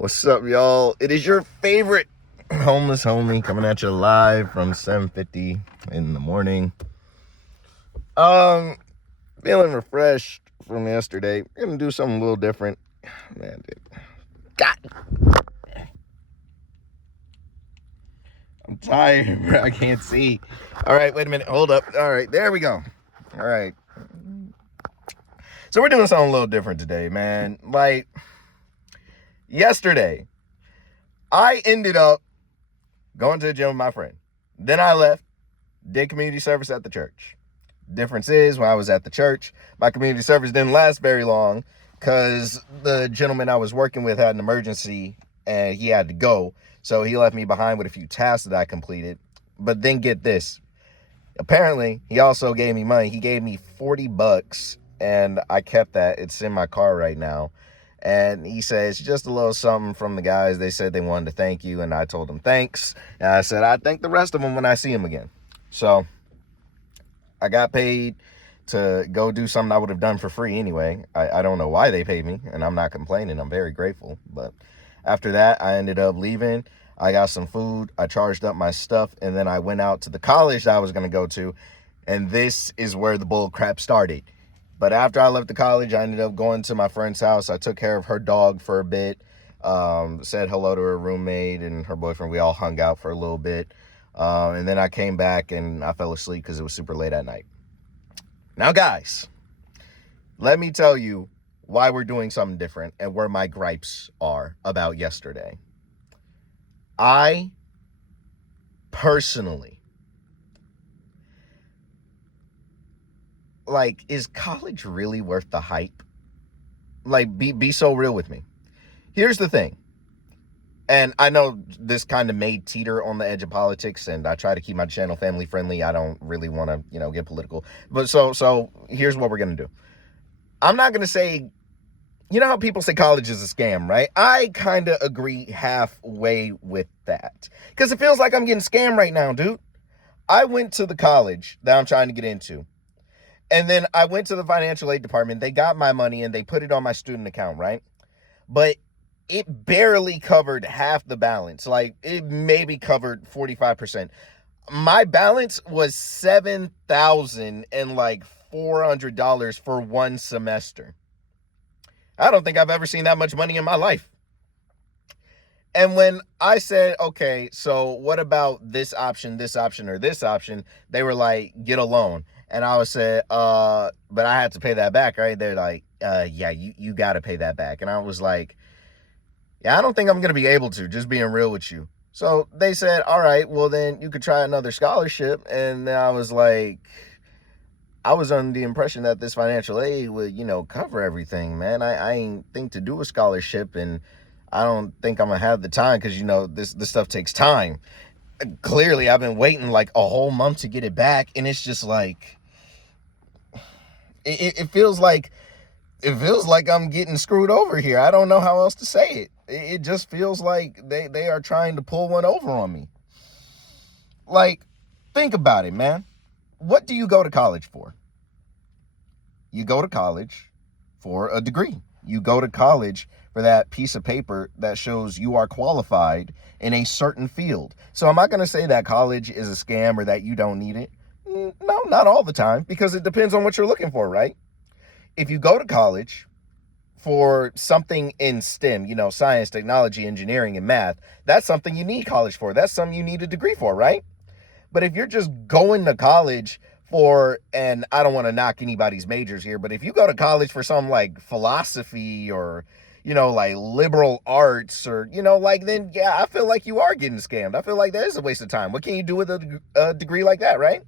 What's up, y'all? It is your favorite homeless homie coming at you live from 7:50 in the morning. Feeling refreshed from yesterday. We're gonna do something a little different. Man, dude. God, I'm tired, bro. I can't see. All right, wait a minute. Hold up. All right, there we go. All right. So we're doing something a little different today, man. Like yesterday, I ended up going to the gym with my friend. Then I left, did community service at the church. Difference is, when I was at the church, my community service didn't last very long because the gentleman I was working with had an emergency and he had to go. So he left me behind with a few tasks that I completed. But then get this. Apparently, he also gave me money. He gave me $40 and I kept that. It's in my car right now. And he says, just a little something from the guys. They said they wanted to thank you. And I told them thanks. And I said, I'd thank the rest of them when I see them again. So I got paid to go do something I would have done for free anyway. I don't know why they paid me, and I'm not complaining. I'm very grateful. But after that, I ended up leaving. I got some food. I charged up my stuff, and then I went out to the college that I was going to go to, and this is where the bull crap started. But after I left the college, I ended up going to my friend's house. I took care of her dog for a bit, said hello to her roommate and her boyfriend. We all hung out for a little bit. And then I came back and I fell asleep because it was super late at night. Now, guys, let me tell you why we're doing something different and where my gripes are about yesterday. I personally, is college really worth the hype? Be so real with me. Here's the thing. And I know this kind of made teeter on the edge of politics, and I try to keep my channel family friendly. I don't really want to, get political. But so here's what we're going to do. I'm not going to say, you know how people say college is a scam, right? I kind of agree halfway with that. Because it feels like I'm getting scammed right now, dude. I went to the college that I'm trying to get into. And then I went to the financial aid department. They got my money and they put it on my student account, right? But it barely covered half the balance. It maybe covered 45%. My balance was $7,400 for one semester. I don't think I've ever seen that much money in my life. And when I said, okay, so what about this option, or this option? They were like, get a loan. And I said, but I had to pay that back, right? They're like, yeah, you got to pay that back. And I was like, yeah, I don't think I'm going to be able to, just being real with you. So they said, all right, well, then you could try another scholarship. And I was like, I was under the impression that this financial aid would, cover everything, man. I ain't think to do a scholarship, and I don't think I'm going to have the time because, this stuff takes time. Clearly, I've been waiting like a whole month to get it back, and it's just like, it feels like I'm getting screwed over here. I don't know how else to say it. It just feels like they are trying to pull one over on me. Think about it, man. What do you go to college for? You go to college for a degree. You go to college for that piece of paper that shows you are qualified in a certain field. So am I going to say that college is a scam or that you don't need it? No, not all the time, because it depends on what you're looking for, right? If you go to college for something in STEM, science, technology, engineering, and math, that's something you need college for. That's something you need a degree for, right? But if you're just going to college for, and I don't want to knock anybody's majors here, but if you go to college for something like philosophy or, liberal arts or, then yeah, I feel like you are getting scammed. I feel like that is a waste of time. What can you do with a degree like that, right?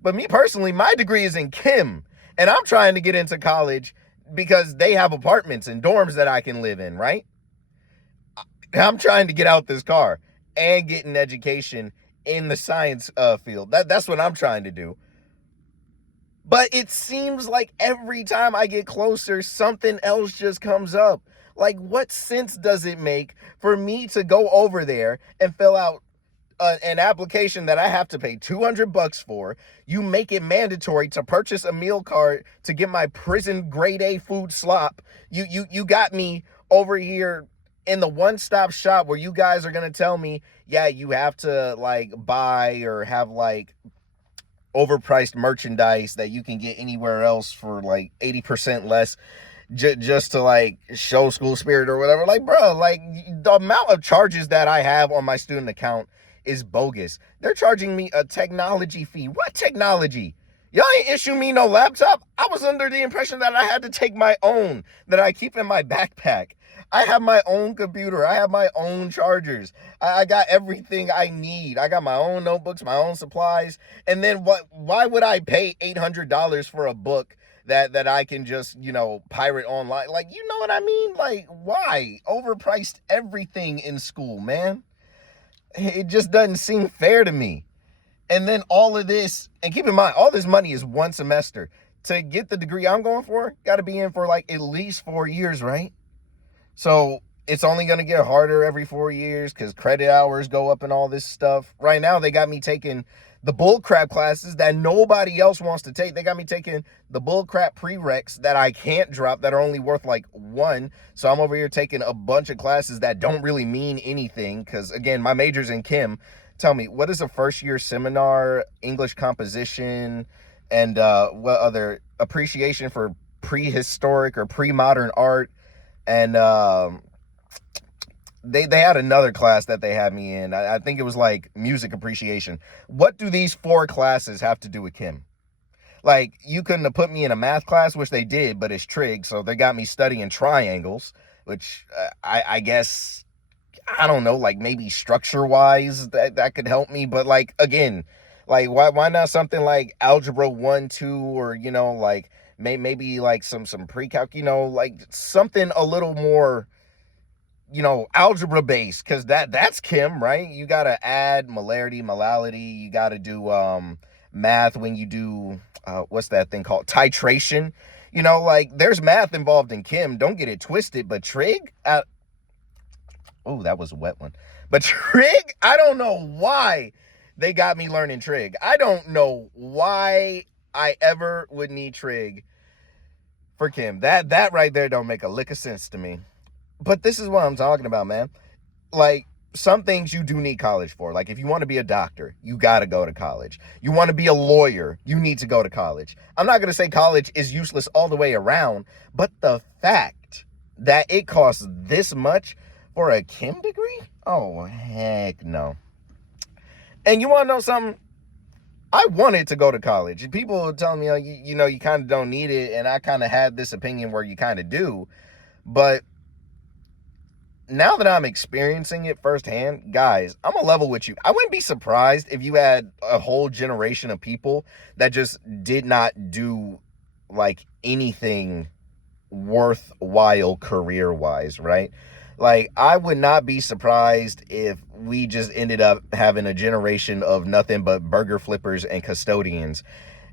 But me personally, my degree is in chem, and I'm trying to get into college because they have apartments and dorms that I can live in, right? I'm trying to get out this car and get an education in the science field. That's what I'm trying to do. But it seems like every time I get closer, something else just comes up. What sense does it make for me to go over there and fill out an application that I have to pay $200 for? You make it mandatory to purchase a meal card to get my prison grade A food slop. You got me over here in the one-stop shop where you guys are going to tell me, yeah, you have to like buy or have like overpriced merchandise that you can get anywhere else for like 80% less, just to like show school spirit or whatever. Like, bro, like the amount of charges that I have on my student account is bogus. They're charging me a technology fee. What technology? Y'all ain't issue me no laptop. I was under the impression that I had to take my own that I keep in my backpack. I have my own computer. I have my own chargers. I got everything I need. I got my own notebooks, my own supplies. And then what? Why would I pay $800 for a book that I can just, pirate online? Like, you know what I mean? Like, why? Overpriced everything in school, man. It just doesn't seem fair to me. And then all of this, and keep in mind, all this money is one semester. To get the degree I'm going for, got to be in for like at least 4 years, right? So it's only going to get harder every 4 years because credit hours go up and all this stuff. Right now, they got me taking the bullcrap classes that nobody else wants to take. They got me taking the bullcrap prereqs that I can't drop that are only worth like 1. So I'm over here taking a bunch of classes that don't really mean anything because, again, my major's in chem. Tell me, what is a first-year seminar, English composition, and what other appreciation for prehistoric or pre-modern art? And they had another class that they had me in. I think it was like music appreciation. What do these 4 classes have to do with chem? Like, you couldn't have put me in a math class, which they did, but it's trig, so they got me studying triangles, which I guess, I don't know, like maybe structure-wise that could help me. But like, again, like why not something like algebra 1, 2, or like maybe like some pre-calc, like something a little more algebra based, because that's chem, right? You got to add molarity, molality. You got to do math when you do what's that thing called, titration. Like there's math involved in chem, don't get it twisted. But trig, oh, that was a wet one. But trig, I don't know why they got me learning trig. I don't know why I ever would need trig for chem. That right there don't make a lick of sense to me. But this is what I'm talking about, man. Like, some things you do need college for. Like, if you want to be a doctor, you got to go to college. You want to be a lawyer, you need to go to college. I'm not going to say college is useless all the way around, but the fact that it costs this much for a chem degree? Oh, heck no. And you want to know something? I wanted to go to college. People tell me, you kind of don't need it. And I kind of had this opinion where you kind of do. But now that I'm experiencing it firsthand, guys, I'm gonna level with you. I wouldn't be surprised if you had a whole generation of people that just did not do like anything worthwhile career-wise, right? Like, I would not be surprised if we just ended up having a generation of nothing but burger flippers and custodians.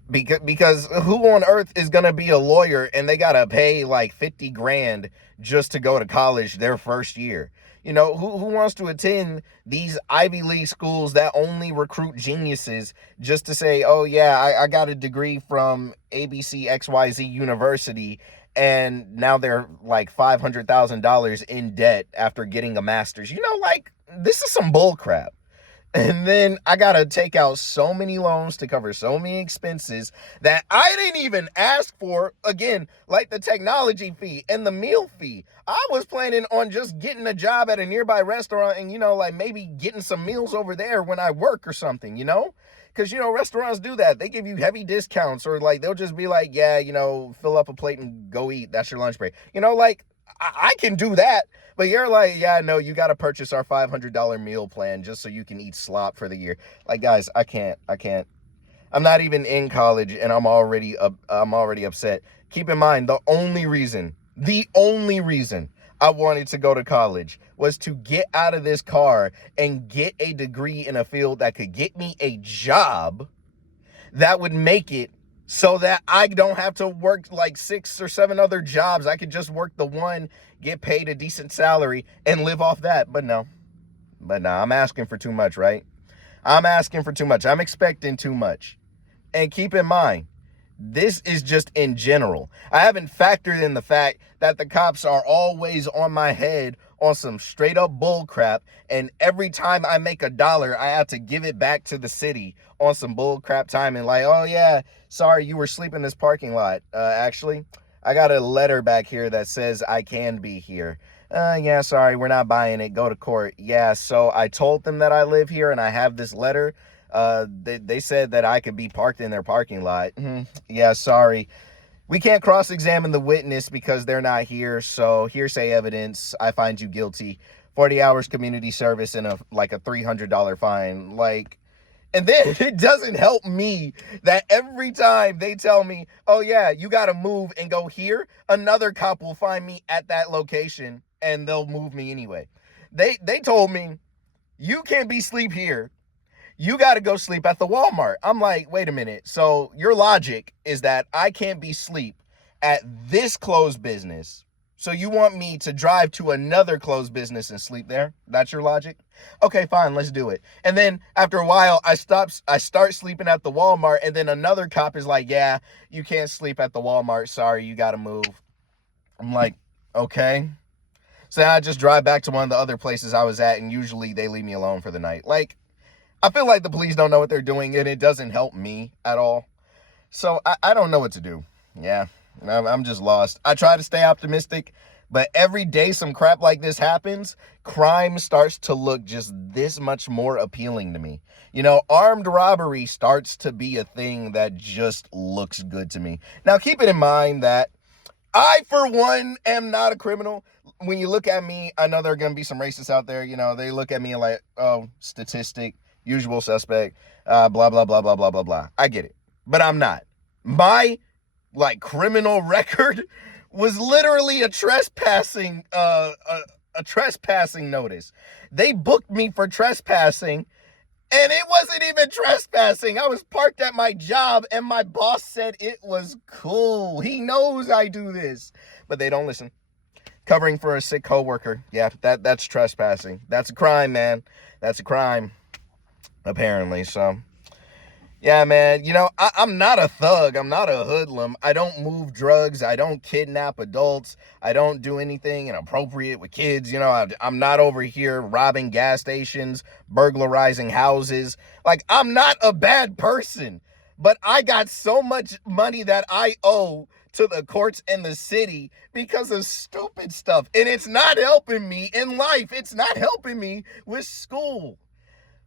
Because who on earth is going to be a lawyer and they got to pay like 50 grand just to go to college their first year? Who wants to attend these Ivy League schools that only recruit geniuses just to say, oh yeah, I got a degree from ABC XYZ University, and now they're like $500,000 in debt after getting a master's? Like, this is some bull crap. And then I got to take out so many loans to cover so many expenses that I didn't even ask for. Again, like the technology fee and the meal fee. I was planning on just getting a job at a nearby restaurant and, like maybe getting some meals over there when I work or something, Because, restaurants do that. They give you heavy discounts, or like they'll just be like, yeah, fill up a plate and go eat. That's your lunch break. Like, I can do that. But you're like, yeah, no, you got to purchase our $500 meal plan just so you can eat slop for the year. Like, guys, I can't. I'm not even in college and I'm already upset. Keep in mind, the only reason I wanted to go to college was to get out of this car and get a degree in a field that could get me a job that would make it so that I don't have to work like 6 or 7 other jobs. I could just work the one, get paid a decent salary, and live off that. But no, I'm asking for too much, right? I'm asking for too much. I'm expecting too much. And keep in mind, this is just in general. I haven't factored in the fact that the cops are always on my head on some straight up bull crap. And every time I make $1, I have to give it back to the city on some bull crap timing. Like, oh yeah, sorry, you were sleeping in this parking lot. Actually, I got a letter back here that says I can be here. Yeah, sorry, we're not buying it. Go to court. Yeah, so I told them that I live here and I have this letter. They said that I could be parked in their parking lot. Yeah, sorry. We can't cross-examine the witness because they're not here, so hearsay evidence. I find you guilty. 40 hours community service and a $300 fine. Like, and then it doesn't help me that every time they tell me, oh yeah, you got to move and go here, another cop will find me at that location and they'll move me anyway. They told me, you can't be sleep here. You got to go sleep at the Walmart. I'm like, wait a minute. So your logic is that I can't be sleep at this closed business. So you want me to drive to another closed business and sleep there? That's your logic? Okay, fine, let's do it. And then after a while, I start sleeping at the Walmart, and then another cop is like, yeah, you can't sleep at the Walmart. Sorry, you got to move. I'm like, okay. So I just drive back to one of the other places I was at, and usually they leave me alone for the night. Like, I feel like the police don't know what they're doing, and it doesn't help me at all. So I don't know what to do. Yeah, I'm just lost. I try to stay optimistic, but every day some crap like this happens, crime starts to look just this much more appealing to me. You know, armed robbery starts to be a thing that just looks good to me. Now, keep it in mind that I, for one, am not a criminal. When you look at me, I know there are going to be some racists out there. You know, they look at me like, oh, statistic, usual suspect, blah, blah, blah, blah, blah, blah, blah. I get it. But I'm not. My, criminal record was literally a trespassing notice. They booked me for trespassing, and it wasn't even trespassing. I was parked at my job, and my boss said it was cool. He knows I do this. But they don't listen. Covering for a sick coworker. Yeah, that's trespassing. That's a crime, man. That's a crime. Apparently. So yeah, man, you know, I'm not a thug. I'm not a hoodlum. I don't move drugs. I don't kidnap adults. I don't do anything inappropriate with kids. You know, I'm not over here robbing gas stations, burglarizing houses. Like, I'm not a bad person, but I got so much money that I owe to the courts and the city because of stupid stuff. And it's not helping me in life. It's not helping me with school.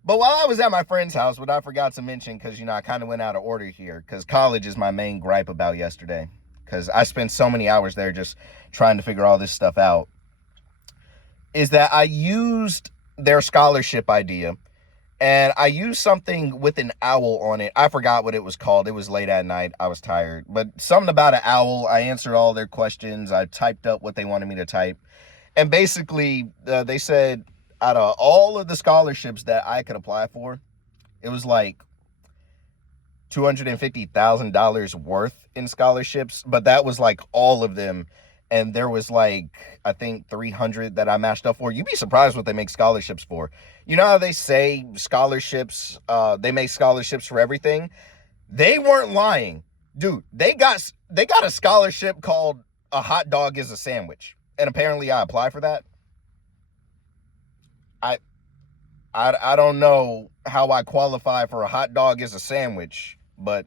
But while I was at my friend's house, what I forgot to mention, because, you know, I kind of went out of order here, because college is my main gripe about yesterday, because I spent so many hours there just trying to figure all this stuff out, is that I used their scholarship idea, and I used something with an owl on it. I forgot what it was called. It was late at night. I was tired. But something about an owl. I answered all their questions. I typed up what they wanted me to type. And basically, they said, out of all of the scholarships that I could apply for, it was like $250,000 worth in scholarships, but that was like all of them. And there was like, I think 300 that I matched up for. You'd be surprised what they make scholarships for. You know how they say scholarships, they make scholarships for everything? They weren't lying. Dude, they got a scholarship called A Hot Dog is a Sandwich. And apparently I applied for that. I don't know how I qualify for a hot dog as a sandwich, but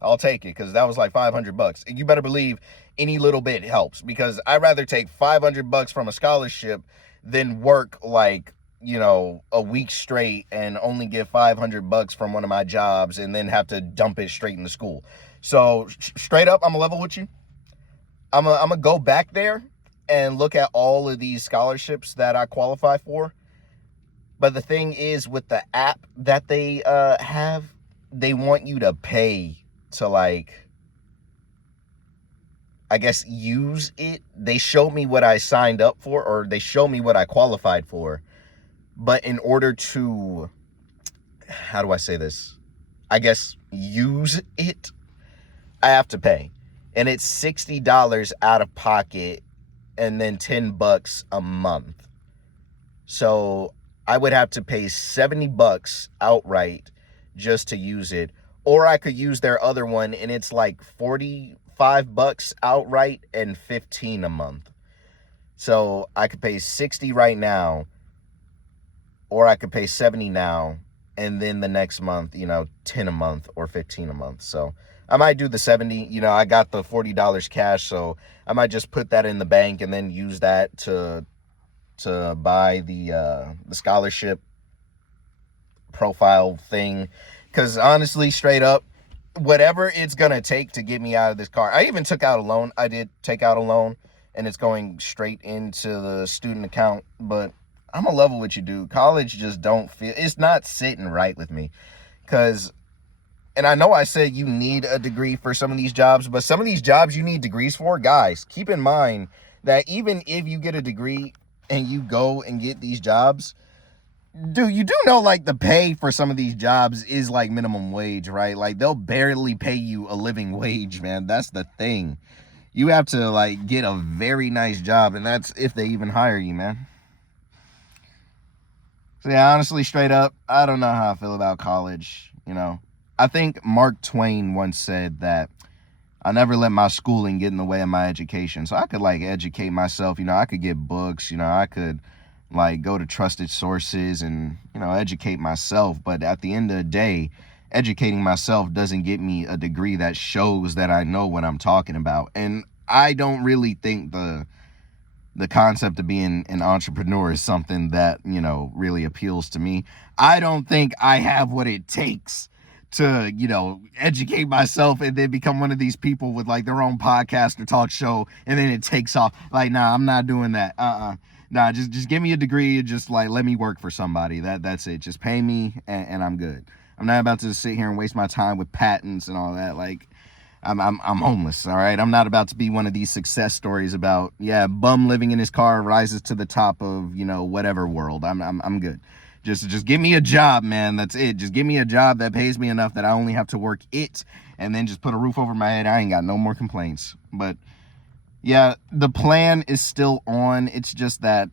I'll take it because that was like $500. You better believe any little bit helps, because I'd rather take $500 from a scholarship than work like, you know, a week straight and only get $500 from one of my jobs and then have to dump it straight into school. So straight up, I'm gonna level with you. I'm gonna go back there and look at all of these scholarships that I qualify for. But the thing is, with the app that they have, they want you to pay to, like, I guess, use it. They show me what I signed up for, or they show me what I qualified for. But in order to, how do I say this? I guess, use it, I have to pay. And it's $60 out of pocket and then $10 a month. So I would have to pay $70 outright just to use it. Or I could use their other one, and it's like $45 outright and $15 a month. So I could pay 60 right now, or I could pay 70 now, and then the next month, 10 a month or 15 a month. So I might do the 70. I got the $40 cash, so I might just put that in the bank and then use that to buy the scholarship profile thing. Because honestly, straight up, whatever it's gonna take to get me out of this car. I even took out a loan. I did take out a loan, and it's going straight into the student account. But I'm a level with you, dude. College just don't feel, it's not sitting right with me. Because, and I know I said you need a degree for some of these jobs, but some of these jobs you need degrees for, guys, keep in mind that even if you get a degree and you go and get these jobs, dude, you do know, like, the pay for some of these jobs is like minimum wage, right? Like, they'll barely pay you a living wage, man. That's the thing. You have to, like, get a very nice job, and that's if they even hire you, man. So yeah, honestly, straight up, I don't know how I feel about college. I think Mark Twain once said that I never let my schooling get in the way of my education. So I could, like, educate myself. I could get books. I could, like, go to trusted sources and, educate myself. But at the end of the day, educating myself doesn't get me a degree that shows that I know what I'm talking about. And I don't really think the concept of being an entrepreneur is something that, really appeals to me. I don't think I have what it takes to, educate myself and then become one of these people with, like, their own podcast or talk show, and then it takes off. Like, nah, I'm not doing that. Nah, just give me a degree and just, like, let me work for somebody. That's it. Just pay me and I'm good. I'm not about to sit here and waste my time with patents and all that. Like, I'm homeless, all right? I'm not about to be one of these success stories about, bum living in his car rises to the top of, whatever world. I'm good. Just give me a job, man. That's it. Just give me a job that pays me enough that I only have to work it, and then just put a roof over my head. I ain't got no more complaints. But yeah, the plan is still on. It's just that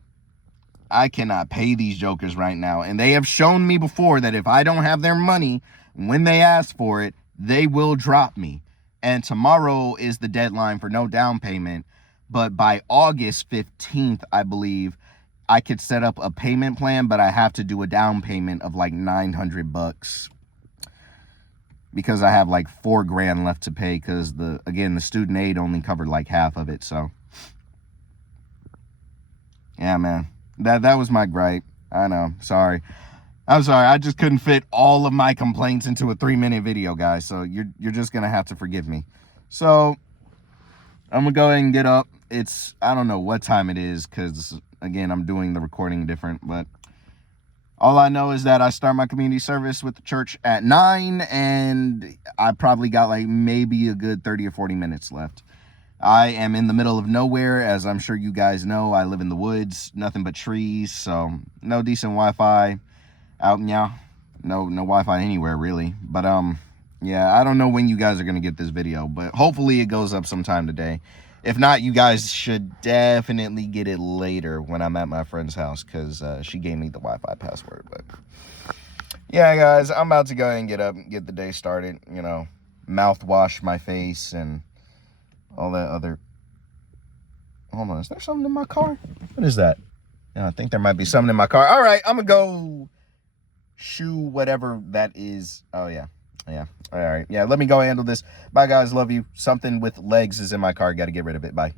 I cannot pay these jokers right now. And they have shown me before that if I don't have their money when they ask for it, they will drop me. And tomorrow is the deadline for no down payment. But by August 15th, I believe, I could set up a payment plan, but I have to do a down payment of like $900 because I have like $4,000 left to pay because the student aid only covered like half of it. So yeah, man, that was my gripe. I know. Sorry. I'm sorry. I just couldn't fit all of my complaints into a 3-minute video, guys. So you're just going to have to forgive me. So I'm going to go ahead and get up. I don't know what time it is because, again, I'm doing the recording different. But all I know is that I start my community service with the church at 9, and I probably got like maybe a good 30 or 40 minutes left. I am in the middle of nowhere, as I'm sure you guys know. I live in the woods, nothing but trees, so no decent Wi-Fi out now. No Wi-Fi anywhere, really. But, yeah, I don't know when you guys are going to get this video, but hopefully it goes up sometime today. If not, you guys should definitely get it later when I'm at my friend's house, because she gave me the Wi-Fi password. But yeah, guys, I'm about to go ahead and get up and get the day started. Mouthwash my face and all that other. Hold on, is there something in my car? What is that? Yeah, I think there might be something in my car. All right, I'm gonna go shoe whatever that is. Oh yeah. All right, yeah, let me go handle this. Bye, guys, love you. Something with legs is in my car, gotta get rid of it. Bye.